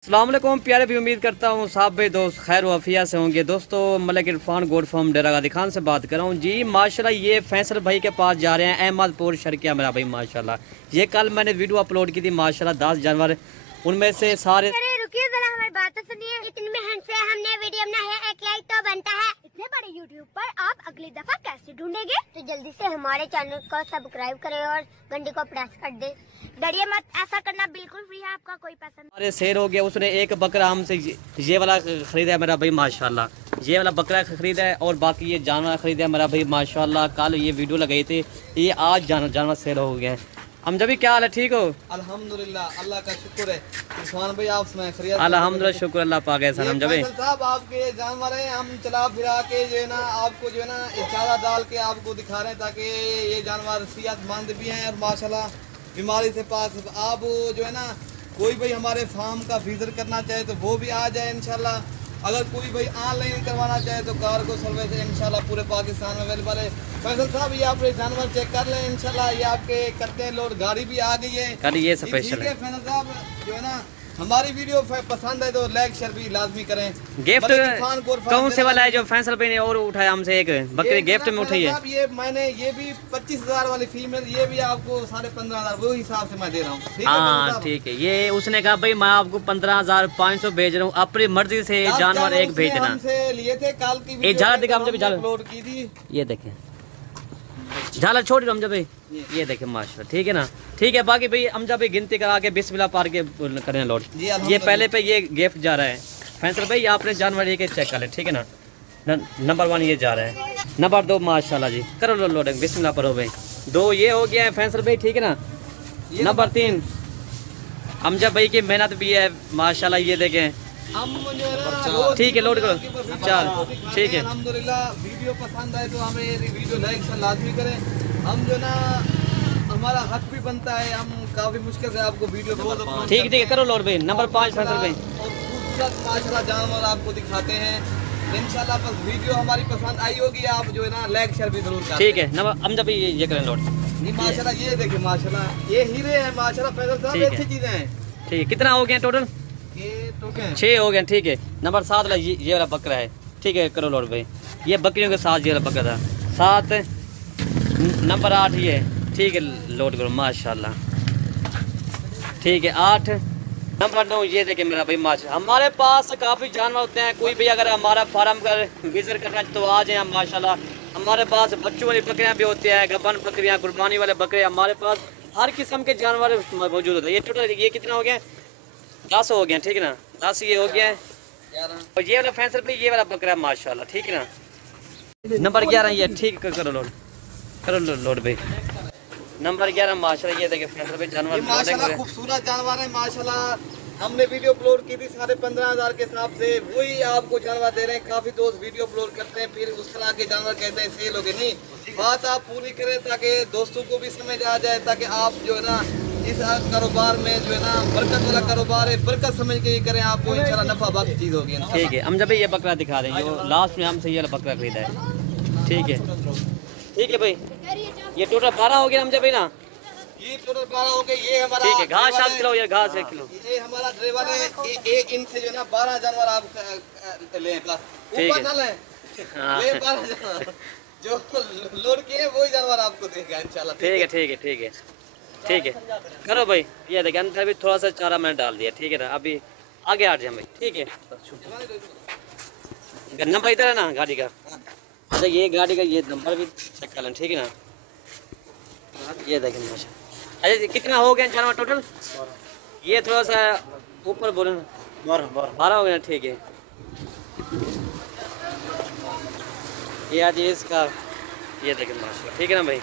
अस्सलाम वालेकुम प्यारे भी, उम्मीद करता हूँ साहब भाई दोस्त खैर वफिया से होंगे। दोस्तों मलिक इरफान गोड फार्म डेरा गाजी खान से बात कर रहा हूँ जी। माशाल्लाह ये फैसल भाई के पास जा रहे हैं, अहमदपुर शर्किया मेरा भाई। माशाल्लाह ये कल मैंने वीडियो अपलोड की थी। माशाल्लाह 10 जानवर, उनमें से सारे रुकिए जरा, हमारी बात तो सुनिए। इतनी मेहनत से हमने वीडियो बनाया है, एक लाइक तो बनता है। इतने बड़े यूट्यूब पर आप अगली दफा कैसे ढूंढेंगे? तो जल्दी से हमारे चैनल को सब्सक्राइब करें और घंटी को प्रेस कर दे। डरिए मत, ऐसा करना बिल्कुल फ्री है, आपका कोई पैसा नहीं। अरे शेर हो गया। उसने एक बकरा हमसे ये वाला खरीदा है मेरा भाई माशाल्लाह। ये वाला बकरा खरीदा है और बाकी ये जानवर खरीदा है मेरा भाई माशाल्लाह। कल ये वीडियो लगाई थी, ये आज जानवर शेर हो गए हैं। हम जब भी क्या हाल है, ठीक हो? अल्हम्दुलिल्लाह, अल्लाह का शुक्र है। इरफान भाई आप सुनाए खैरियत? अल्हम्दुलिल्लाह, शुक्र अल्लाह पाक है। हम जब साहब आपके जानवर हैं, हम चला फिरा के जो है ना आपको जो है ना चारा डाल के आपको दिखा रहे हैं, ताकि ये जानवर सेहतमंद भी हैं और माशाल्लाह बीमारी से पाक। आप जो है ना कोई भाई हमारे फार्म का विजिट करना चाहे तो वो भी आ जाए इंशाल्लाह। अगर कोई भाई ऑनलाइन करवाना चाहे तो कार को सर्विस इंशाल्लाह पूरे पाकिस्तान में अवेलेबल है। फैसल साहब ये आप जानवर चेक कर लें इंशाल्लाह। ये आपके करते हैं लोड, गाड़ी भी आ गई है, ये स्पेशल है। फैसल साहब जो है ना हमारी वीडियो पसंद है तो लाइक शेयर भी लाजमी करें। गिफ्ट कौन से वाला है जो फैसल भाई ने और उठाया हमसे? एक बकरी गिफ्ट में उठाई है। ये मैंने ये भी 25,000 वाली फीमेल, ये भी आपको 15,500 वो हिसाब से मैं दे रहा हूँ। हाँ ठीक है। ये उसने कहा भाई मैं आपको 15,500 भेज रहा हूँ, अपनी मर्जी से जानवर एक भेजना। हमसे लिए थे कल की झाला दिखा, हम जब अपलोड की थी। ये देखें झाला छोड़ रहा हम जब ये देखें माशाल्लाह, ठीक है ना। ठीक है, बाकी भाई हम जब गिनती करा के बिस्मिल्लाह पार के करें लोड। ये पहले पे ये गिफ्ट जा रहा है। फैसल भाई आपने जानवर ये चेक कर ले, ठीक है ना। नंबर 1 ये जा रहा है, नंबर 2 माशाल्लाह जी करो लोडिंग बिस्मिल्लाह पर हो भाई। 2 ये हो गया है फैसल भाई, ठीक है ना। नंबर 3 अमजद भाई की मेहनत भी है माशाल्लाह, ये देखें। ठीक है, लोड करो 4, ठीक है। अल्हम्दुलिल्लाह वीडियो पसंद आए तो हमें वीडियो लाइक लाजमी करें। हम जो ना हमारा हक भी बनता है, हम काफी मुश्किल से आपको वीडियो ठीक है करो लोड भाई। नंबर 5 फैसल भाई और खूबसूरत माशाल्लाह जानवर आपको दिखाते हैं इंशाल्लाह। बस वीडियो हमारी पसंद आई होगी, आप जो है ना लाइक शेयर भी जरूर करें। ठीक है नंबर हम जब ये करें लोड। माशाल्लाह ये देखिए माशाल्लाह ये हीरे हैं माशाल्लाह। फैसल साहब अच्छी चीजें हैं। ठीक है, कितना हो गया टोटल? ये तो 6 हो गए, ठीक है। नंबर 7 वाला ये वाला बकरा है, ठीक है करो लोड भाई। ये बकरियों के साथ ये वाला बकरा था 7। नंबर 8 ये, ठीक है लोड करो माशाल्लाह, ठीक है 8। नंबर 9 ये देखिए मेरा भाई माशा। हमारे पास काफ़ी जानवर होते हैं, कोई भी अगर हमारा फार्म का विजिट करना तो आ जाए माशाल्लाह। हमारे पास बच्चों वाली बकरियाँ भी होती हैं, गबन बकरियाँ, कुर्बानी वाले बकरे, हमारे पास हर किस्म के जानवर मौजूद होते हैं। ये टोटल ये कितना हो गया? 10 हो गया, ठीक है ना। 10 ये हो गया है। और ये वाला फैसल पे ये वाला बकरा माशाल्लाह, ठीक है ना। नंबर 11 ये, ठीक करो लोड, करो लोड भाई। नंबर 11 माशाल्लाह, ये देखिए फैसल पे जानवर माशाल्लाह खूबसूरत जानवर है माशाल्लाह। हमने वीडियो अपलोड की थी 15,500 के हिसाब से, वही आपको जानवर दे रहे हैं। काफी दोस्त वीडियो अपलोड करते हैं, फिर उस तरह के जानवर कहते हैं सेल हो गए। नहीं, बात आप पूरी करें ताकि दोस्तों को भी समझ आ जाए, ताकि आप जो है ना इस कारोबार में जो है ना बरकत वाला कारोबार है, बरकत समझ के ये करें, आपको इंशाल्लाह नफा बख्श चीज होगी। ठीक है, हम जब ये बकरा दिखा रहे हैं जो लास्ट में हमसे ये बकरा खरीदा है, ठीक है। ठीक है भाई, ये टोटल 12 हो गया हम जब ना, ये टोटल 12 हो गए। ये हमारा ठीक है, घास 7 किलो, ये घास 1 किलो। ये हमारा ड्राइवर है, एक इनसे जो है ना 12 जानवर आप लें, ऊपर ना लें, ले 12 जानवर जो लोड किए वही जानवर आपको देगा इंशाल्लाह। ठीक है ठीक है ठीक है ठीक है करो भाई। ये देखिए अंदर भी थोड़ा सा चारा मैंने डाल दिया, ठीक है ना। अभी आगे हट जाए भाई, ठीक है। नंबर इधर है ना गाड़ी का। अच्छा ये गाड़ी का ये नंबर भी चेक कर लें, ठीक है ना। ये देखें माशा। अच्छा कितना हो गया जानवर टोटल? ये थोड़ा सा ऊपर बोले ना, 12 हो गया, ठीक है। ये आज इसका ये देखें माशा, ठीक है ना भाई।